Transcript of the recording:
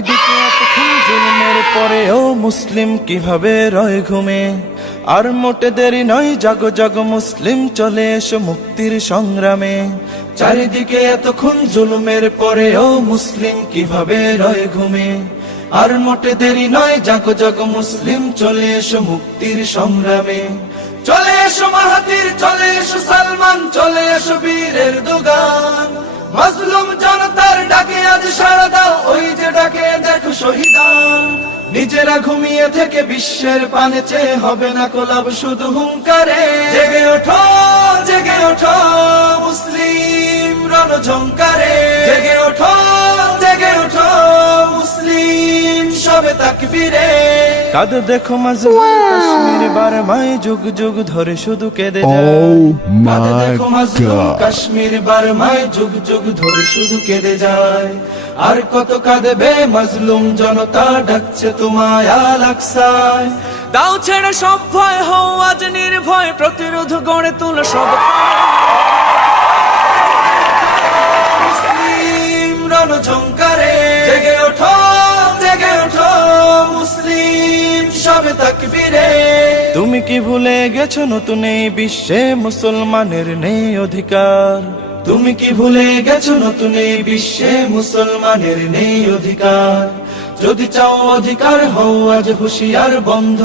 দিকে এতক্ষণ জুলুমের পরেও মুসলিম কীভাবে রয় ঘুমে? আর মোটে দেরি নয়, জাগো জাগো মুসলিম, চলে এসো মুক্তির সংগ্রামে। চারিদিকে এতক্ষণ জুলুমের পরেও মুসলিম কীভাবে রয় ঘুমে? আর মোটে দেরি নয়, জাগো জাগো মুসলিম, চলে এসো মুক্তির সংগ্রামে। চলে এসো মাহাতির চলে এসো সালমান, চলে এসো বীরের দুগান নিজেরা ঘুমিয়ে থেকে বিশ্বের পানে চেয়ে হবে না কোলাব, শুধু হুঙ্কারে। জেগে ওঠো জেগে ওঠো, মুসলিম রণঝঙ্কারে। জেগে ওঠো জেগে ওঠো, মুসলিম সবে তাকবীরে। কাদ দেখো মাজলুম কাশ্মীর বারমাই যুগ যুগ ধরে শুধু কেঁদে যায়। Oh দেখো god. কাশ্মীর বারমায় যুগ যুগ ধরে শুধু কেঁদে যায়। আর কত কাঁদবে মাজলুম জনতা ডাকছে তোমায় আল আকসায়। দাও ছেড়ে সব ভয় হও আজ নির্ভয় প্রতিরোধ গড়ে তুলো সব রণঝঙ্কারে জেগে ওঠো জেগে ওঠো। সবে তাকবীরে। তুমি কি ভুলে গেছো নতুন এই বিশ্বে মুসলমানের নেই অধিকার? তুমি কি ভুলে গেছো নতুন এই বিশ্বে মুসলমানের নেই অধিকার? যদি চাও অধিকার হও আজ হুশিয়ার বন্ধ